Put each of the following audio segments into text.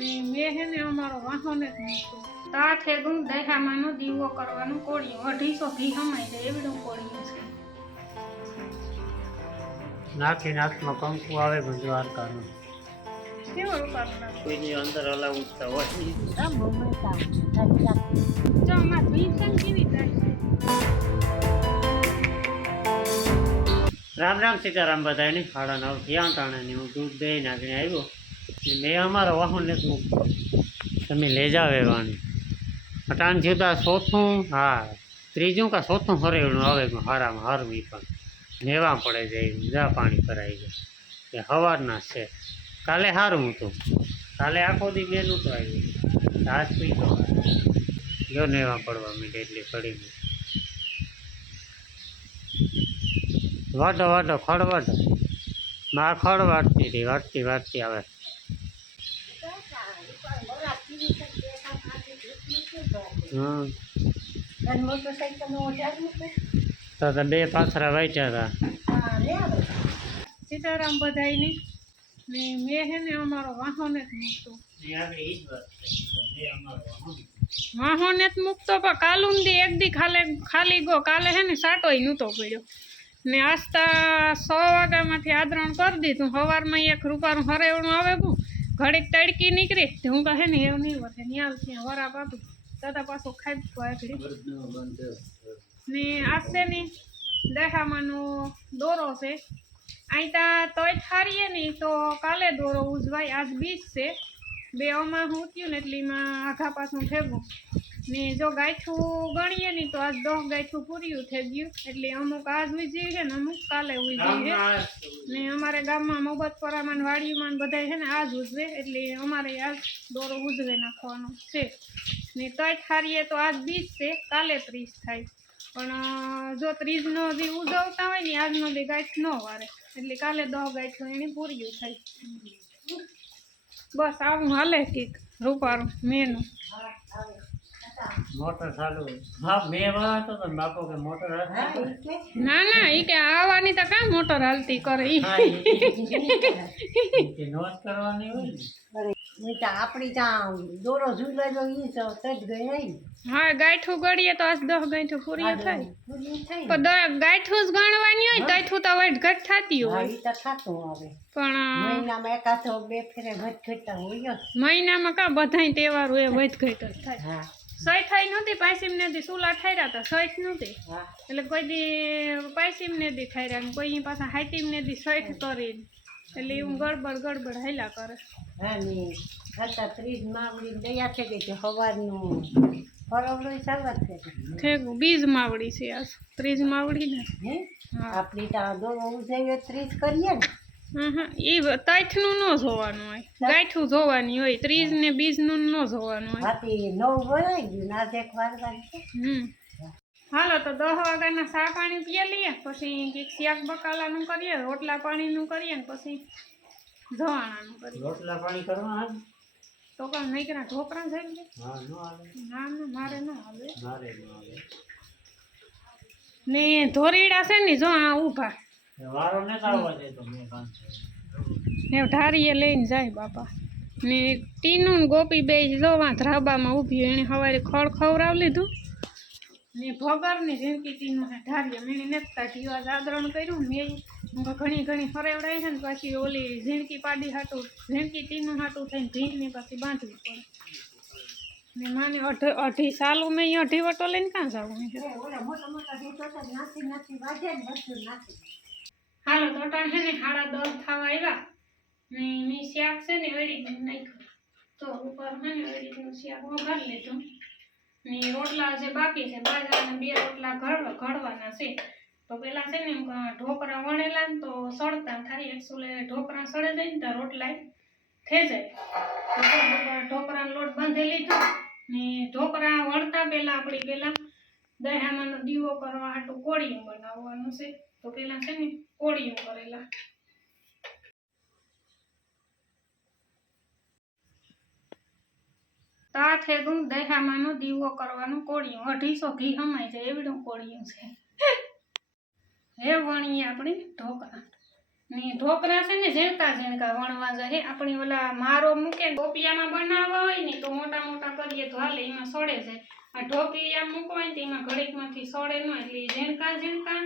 મેં હે ને અમારો વાહન જ મૂકતો તાથે ગું દહામાંનો દીવો કરવાનું કોળિયું 250 ઘી હમાઈ જાય એવડું કોળિયું છે નાખી નાખમાં કંકુ આવે બધું દ્વારકાનું કેવો રૂપાનું નાખો કોઈની અંદર હલાવતા હોય જો આમાં ભીષણ કેવી થાય રામ રામ સીતારામ બધાને 9:30 થયા ટાણે હું દૂધ દઈ નાખીને આવ્યો મેં અમારો વાહન નથી મૂકતો તમે લઈ જાવ એવાની અટાણ જુદા ચોથું હા ત્રીજું કે ચોથું હરેવણું આવે હારામાં હારવી પણ લેવા પડે જાય જા પાણી ભરાઈ જાય એ સવારના છે કાલે સારું હતું કાલે આખો દી બે નહોતું આવ્યું ઘાસ પી ગયો જો નેવા પડવા માંડે એટલી પડી વાટો વાટો ખડવાટો માં ખડ વાટતી હતી વાટતી આવે તો બે પાથરા વાંચ્યા હતા સીતારામ બધાયની ને મેં હે ને અમારો વાહન જ મૂકતો વાહન જ મૂકતો પણ કાલુંદી એક દી ખાલી ગયો કાલે હે ને સાટોય નહોતો પડ્યો ને આસ્તા 100 વાગ્યામાંથી આદરણ કરી દીધું સવારમાં એક રૂપાનું હરેવણું આવે ગયું ઘડીક તડકી નીકળી હું કહે ને એવું નહીં વધે ન્યાલ ત્યાં વરાપ આપું દાદા પાછો ખાઈ ઘડી ને આસ્તે ની દેખામાંનો દોરો છે અહીં તોય થારીએ નહીં તો કાલે દોરો ઉજવાય આજ 20 છે બે અમા હું થયું ને એટલીમાં આઘા પાછું ભેગું ને જો ગાંઠું ગણીએ નહીં તો આજ 10 ગાંઠું પૂર્યું થઈ ગયું એટલે અમુક આજ ઉજવી છે ને અમુક કાલે ઉજવી છે ને અમારે ગામમાં મોબતપરામાં વાડીમાં બધા છે ને આજ ઉજવે એટલે અમારે આજ દોરો ઉજવે નાખવાનો છે ને તોય થારીએ તો આજ 20 છે કાલે 30 થાય પણ જો 30નો જે ઉજવતા હોય ને આજનો દી ગાંઠ ન વારે એટલે કાલે 10 ગાંઠું એની પૂર્યું થાય બસ આવું હાલે કઈક રૂપારું મેનું મોટર ચાલુ હા મેં વાળતો તો બાપો કે મોટર ના ના ઈ કે આવવાની તો કાં મોટર હાલતી કરે ઈ નોટ કરવાની હોય ને આપણી ત્યાં દોરો ઝૂલાજો ઈ તો જ ગઈ નહીં હા ગાંઠું ગળીએ તો આજ 10 ગાંઠું પૂરી થાય પણ ગાંઠું જ ગણવાની હોય ગાંઠું તો વટ ઘટ થતી હોય ઈ તો થતું આવે પણ મહિનામાં એકાદો બે ફેરે ઘટ ઘટતા હોય મહિનામાં કાં બધાય તહેવાર હોય વટ ઘટ જ થાય હા સઈ થઈ નહોતી પાયસીમ નથી સુલા ઠાર્યા હતા સઈઠ નહોતી હા એટલે કોઈ દી પાયસીમ નથી ઠાર્યા ને કોઈ પાછા હાઈટીમ નથી સઈઠ કરીને એટલે એવું ગડબડ હાલ્યા કરે હા ને હતા 30 માવડી દયા છે કે સવારનું ફરવડો ચાલવા છે ઠેકું બીજ માવડી છે આ 30 માવડી ને હે હા આપણી ત્યાં દોરો ઉજાવીએ 30 કરીએ ને એ તાઈથનું ન જોવાનું હોય ગાંઠું જોવાની હોય 30 ને 20 નું ન જોવાનું હોય હાથી 9 ભરાઈ ગયું નાજ એક વારવાની છે હાલો તો 10 વાગ્યાના ચા પાણી પીએ લઈએ પછી કંઈક શાક બકાલાનું કરીએ રોટલા પાણીનું કરીએ ને પછી જવાણાનું કરીએ રોટલા પાણી કરવા તો કામ નહીં કરા ઢોકરા જાય ને હા નો આવે ના ના મારે ન આવે મારે નો આવે ને ધોરીડા છે ને જો આ ઊભા વારો ને આવવા દે તો મેં કાંઈ ને ઢારીએ લઈને જાય બાપા ને ટીનું ને ગોપી બે જોવા ધાબામાં ઊભી એને સવારે ખડ ખવડાવી લીધું ને ભગરની ઝીણકી ટીનું ઢારીએ મેં નથી કાઢી આજ આદરણ કર્યું ને મેં ઘણી ફરેવડાય છે ને પછી ઓલી ઝીણકી પાડી હાટું ઝીણકી ટીનું હાટું થઈને ભીંગની પાછી બાંધવી પડે ને માને 2.5 સાલું મેં 2.5 વટો લઈને કાં જવું હાલો તો અટાણ છે ને 10:30 થવા આવ્યા ને મેં શાક છે ને અડીનું નાખ્યું તો ઉપર છે ને અડીનું શાક વઘારી લીધું ને રોટલા જે બાકી છે બાજરાના 2 રોટલા ઘડવાના છે તો પેલા છે ને ઢોકરા વણેલા ને તો સળતા થાય એકચુઅલી ઢોકરા સળે જાય ને તો રોટલા થઈ જાય તો ઢોકરાનો લોટ બાંધી લીધો ને ઢોકરા વણતા પહેલા આપણી પેલા દહામાંનો દીવો કરવા હાટું કોળિયું બનાવવાનું છે તો પેલા છે ને કોળિયું કરેલા તાથે ગું દહામાંનો દીવો કરવાનું કોળિયું 250 ઘી હમાઈ જાય એવડું કોળિયું છે હે વણીએ આપણી ઢોકરા ને ઢોકળા છે ને ઝીણકા ઝીણકા વણવા જાય આપણી ઓલા મારો મૂકે ટોપિયામાં બનાવવા હોય ને તો મોટા મોટા કરીએ તો હાલે એમાં સડે જાય આ ઢોકળિયા મૂકવા હોય ને તો એમાં ઘડીકમાંથી સડે ન એટલે ઝીણકા ઝીણકા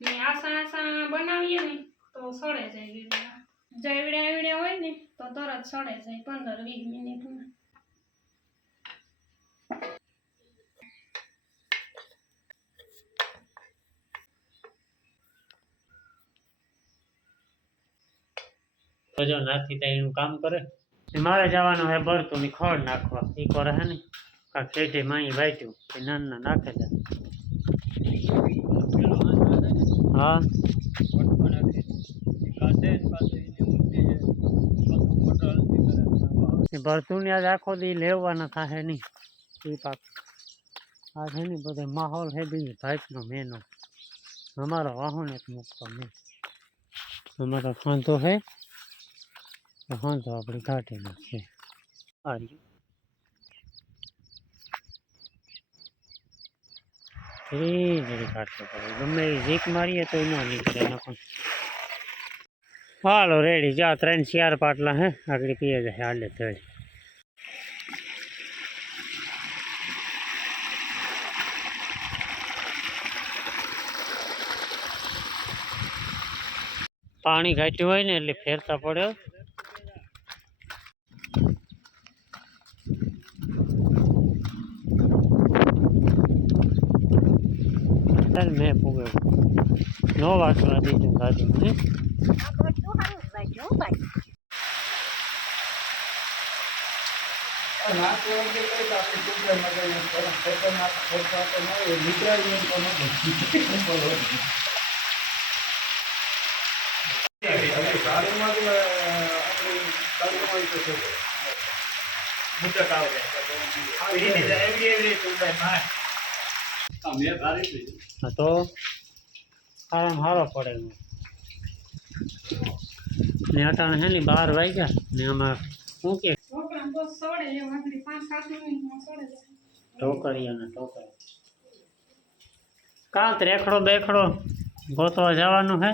ને આસા આસા બનાવીએ ને તો સડે જાય વીવડા જયવડ્યા હોય ને તો તરત સડે જાય 15-20 મિનિટમાં જો નાખી ત્યાં એનું કામ કરે મારે જવાનું હે બરતું ની ખડ નાખવા એ કરે હે ને આ ખેટી માઈ વાટ્યું એ નાના નાખે જાય હા બરતું ને આજ આખો દી લેવાના થાય નહીં એ પાક આ છે ને બધો માહોલ હે બી ભાઈનો મેનો અમારો વાહન એક મૂકતો નહીં અમારો ખાંધો હે હા તો આપણી ઘાટી નાખીએ ધીરે કાઢતો પડે ગમે એ ઝીક મારીએ તો ન નીકળે નાખો હાલો રેડી જા 3-4 પાટલા હે આગળ પીએ જાય હાલે થડી પાણી ઘાટ્યું હોય ને એટલે ફેરતા પડ્યો મેં પૂગે નો વાસવા દીધું ગાડી મને તો આરામ સારો પડે ને અટાણે હે ને 12 વાગ્યા ને આમાં શું કે ઢોકળિયા કાં ત્રેખડો બેખડો ગોતવા જવાનું હે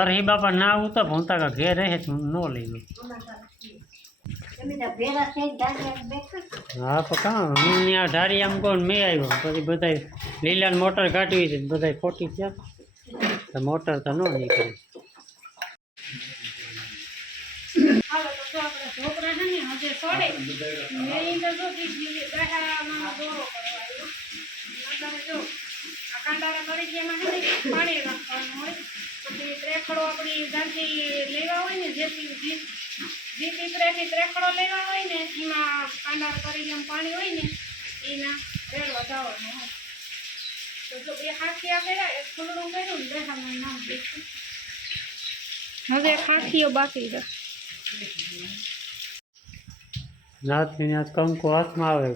અરહી બાપા ના ઉતા ભૂંતા કા ઘેર રહે ન લઈ ગયો હા તો કાં હું ત્યાં ઢારી આમ કોણ મેં આવ્યો પછી બધા લીલા મોટર કાઢવી છે બધા ખોટી થયા મોટર તો ન નીકળી હાલો તો જો આપણે ઢોકળા છે ને હજે સડે મેં તો જો દાહામાં દોરો કરવા આવ્યો નકર જો આ કાંડારા કરી જેમાં છે ને પાણી રાખવાનું હોય પછી ત્રેખડો આપણી જાતી લેવા હોય ને જેથી ત્રેખડો લેવા હોય ને એમાં કાંડારા કરી જેમ પાણી હોય ને એના રેડવા જવાનું હોય તો જો 2 ખાખિયા કર્યા એક ફૂલડું કર્યું ને દાહામાં નામ દીધું હવે ખાખીઓ બાકી છે નાથની આજ કંકુ હાથમાં આવે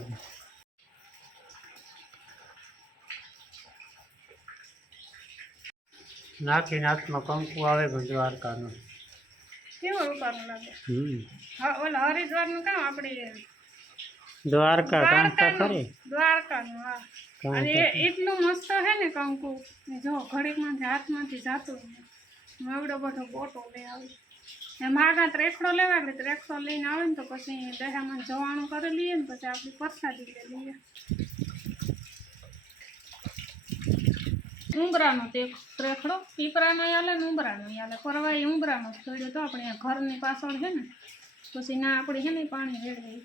નાખીને હાથમાં કંકુ આવે પણ દ્વારકાનું કેવો રૂપાનું લાગે હા ઓલા હરિદ્વારનું કામ આપણે દ્વારકા કાંતા ખરી દ્વારકાનું હા અને એટલું મસ્ત છે ને કંકુ જો ઘડીકમાંથી હાથમાંથી જાતું એવડો બધો ગોટો લઈ આવી એમાં આગળ ત્રેખડો લેવા એટલે ત્રેખડો લઈને આવે ને તો પછી દહામાં જવાનું કરી લઈએ ને પછી આપણી પ્રસાદી લઈ લઈએ ઉંબરાનો ત્રેખડો પીપરાનો આલે ને ઉંબરાનો આલે પરવાય ઉંબરાનો જ થોડ્યો તો આપણે ઘરની પાછળ છે ને પછી ના આપણે છે ને પાણી રેડવાય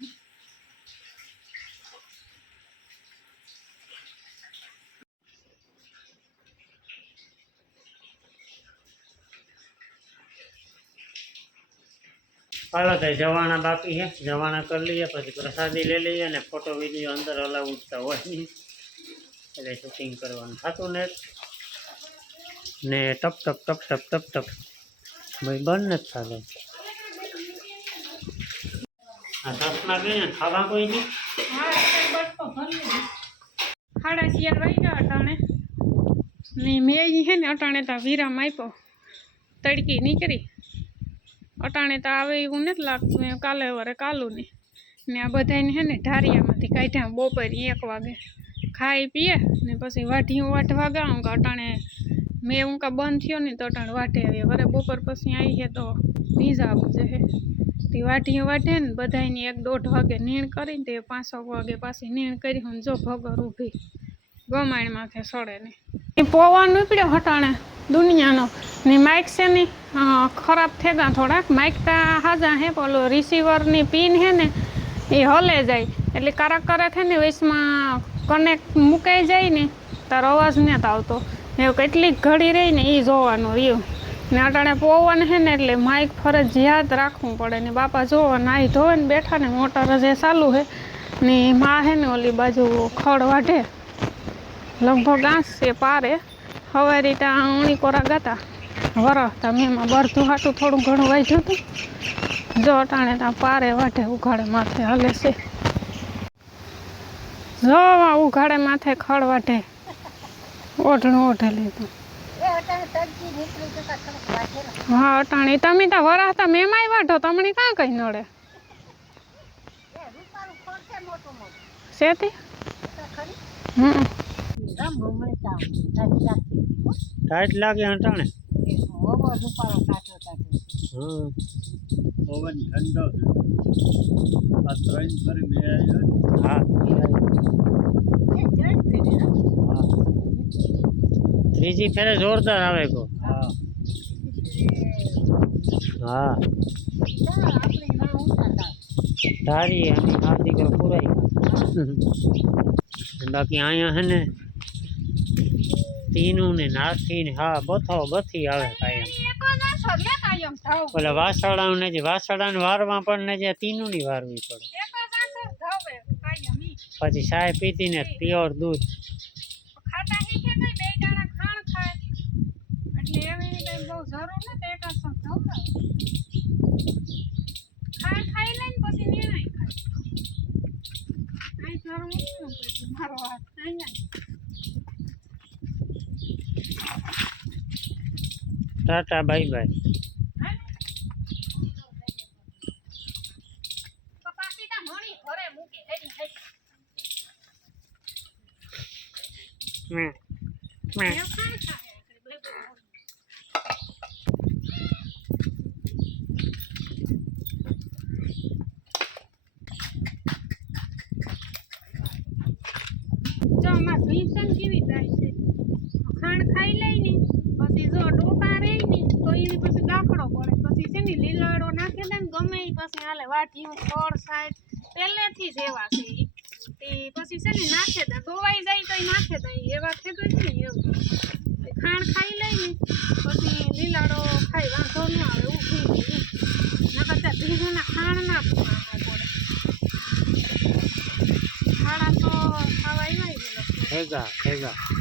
હાલો તો જવાના બાકી છે જવાના કરી લઈએ પછી પ્રસાદી લઈ લઈએ અને ફોટો વિડીયો અંદર અલાઉ ઉઠતા હોય નહીં એટલે શૂટિંગ કરવાનું થતું ને ટપ ટપ ટપ ટપ ટપ ટપ ભાઈ બંધ નથી થતું આ સસમાં ગઈ ને ખાવા કોઈ નહીં સાડા 4 વાગ્યા અટાણે ને મેં છે ને અટાણે તો વિરામ આપ્યો તડકી નીકળી અટાણે તો આવે એવું નથી લાગતું એમ કાલે વરે કાલું નહીં ને આ બધાને છે ને ઢારિયામાંથી કાઢ્યા બપોરે 1 વાગે ખાઈ પીએ ને પછી વાઢીયું વાઢવા ગાઉં કે અટાણે મેં હું કા બંધ થયો ને તો અટાણ વાટે આવી વરે બપોર પછી આવી છે તો ભીજાવું છે તે વાટીએ વાટે ને બધાની 1-1.5 વાગે નીણ કરીને તે 5 વાગે પાછી નીણ કરી હું જો ભગર ઊભી ગમાણ માથે સડે ને એ પવન ઉપડ્યો હટાણે દુનિયાનો ને માઇક છે ને ખરાબ થઈ ગયા થોડાક માઇક તા હાજા હે પેલો રિસીવરની પિન હે ને એ હલે જાય એટલે કારક કરે છે ને વૈસમાં કનેક્ટ મુકાઈ જાય ને તારો અવાજ નથી આવતો એવું કેટલીક ઘડી રહી ને એ જોવાનું રહ્યું ને અટાણે પવન છે ને એટલે માઇક ફરજિયાત રાખવું પડે ને બાપા જોવો નાહી ધોવે ને બેઠા ને મોટર જે ચાલુ છે ને માં છે ને ઓલી બાજુ ખડ વાઢે લગભગ આંસ એ પારે હવે રીતે ઊણી કોરા ગાતા વરસતા મેમાં બરધું હાટું થોડું ઘણું વાંચ્યું હતું જો અટાણે ત્યાં પારે વાઢે ઉઘાડે માથે હલે છે જો ઉઘાડે માથે ખડ વાઢે ઓઢણું ઓઢે લીધું હા અટાણી તમે ત્યાં વરાસતા મેમાય વાઢો તમને કાં કઈ નડે શેતી ટાઈટ લાગે હટાણે ઓવન ઠંડો આ 3 ફરી મેં હા ત્રીજી ફેરે જોરદાર આવે કો હા તારી અને આ દીકરો પુરાઈ બાકી અહીંયા હે ને તીનું ને નાથી ને હા બથી આવે કાયમ ઓલા વાસળાને જે વાસળાને વારવા પણ ને જે તીનું ની વારવી પડે પછી ચાય પીતી ને પ્યોર દૂધ ટાટા બાય બાય જો અમાર ભીષણ કેવી થાય છે ખાંડ ખાઈ લઈ ને પછી જો ડોકા રહી ને તો એની પછી ગાખડો પડે પછી છે ને લીલાડો નાખી દે ને ગમે એ પછી હાલે વાટીયું ખોળ સાઈડ પહેલેથી જ એવા છે તે પછી છે ને નાખે દે ધોવાઈ જાય તો નાખે દે એવા થઈ ગઈ ને એવું ખાંડ ખાઈ લઈ ને પછી લીલાડો ખાઈ વાંધો ન આવે ઊભી ના કરતા ભીષણના ખાંડ ના પડે ખાડા તો ખાવા આવ્યા ભેગા